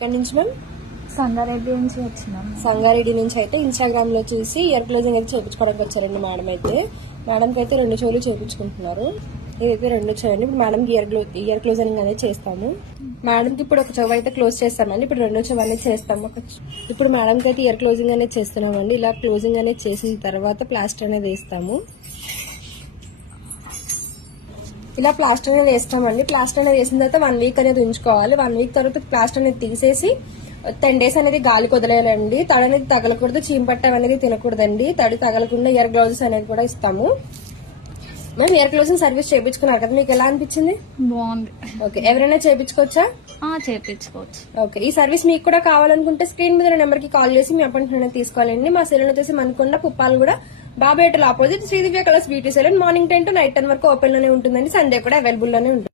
ఎక్కడి నుంచి మ్యామ్? సంగారెడ్డి నుంచి వచ్చినాం. సంగారెడ్డి నుంచి అయితే ఇన్స్టాగ్రామ్ లో చూసి ఇయర్ క్లోజింగ్ అయితే చేయించుకోవడానికి వచ్చారండి మేడం అయితే. మేడంకి అయితే 2 చెవులు చేయించుకుంటున్నారు. ఇదైతే 2 చెవులు. ఇప్పుడు మేడంకి ఇయర్ క్లోజింగ్ అనేది చేస్తాము. మేడంకి ఇప్పుడు ఒక చెవు అయితే క్లోజ్ చేస్తామండి. ఇప్పుడు 2 చెవు అనేది చేస్తాము. ఇప్పుడు మేడంకి అయితే ఇయర్ క్లోజింగ్ అనేది చేస్తున్నామండి. ఇలా క్లోజింగ్ అనేది చేసిన తర్వాత ప్లాస్టర్ అనేది వేస్తాము. ఇలా ప్లాస్టర్ అనేది వేస్తామండి. ప్లాస్టర్ అనేది వేసిన తర్వాత 1 వీక్ అనేది ఉంచుకోవాలి. 1 వీక్ తర్వాత ప్లాస్టర్ అనేది తీసేసి 10 డేస్ అనేది గాలికి వదిలేయాలండి. తడి అనేది తగలకూడదు, చీమపట్టం అనేది తినకూడదండి. తడి తగలకుండా ఇయర్ గ్లౌజెస్ అనేది కూడా ఇస్తాము. మేము ఇయర్ క్లోజింగ్ సర్వీస్ చేయించుకున్నారు కదా, మీకు ఎలా అనిపించింది? బాగుంది. ఓకే, ఎవరైనా చేయించుకోవచ్చా? చేయించుకోవచ్చు. ఓకే, ఈ సర్వీస్ మీకు కూడా కావాలనుకుంటే స్క్రీన్ మీద నెంబర్ కి కాల్ చేసి మీ అపాయింట్మెంట్ అనేది తీసుకోవాలండి. మా సెలూన్ వచ్చేసి మనకొండ పుప్పాలు కూడా బాబేటల్ opposite Sridivya colours beauty salon. Morning 10 to night 10 వరకు ఓపెన్ లోనే ఉంటుందండి. సండే కూడా అవైలబుల్ లోనే ఉంటుంది.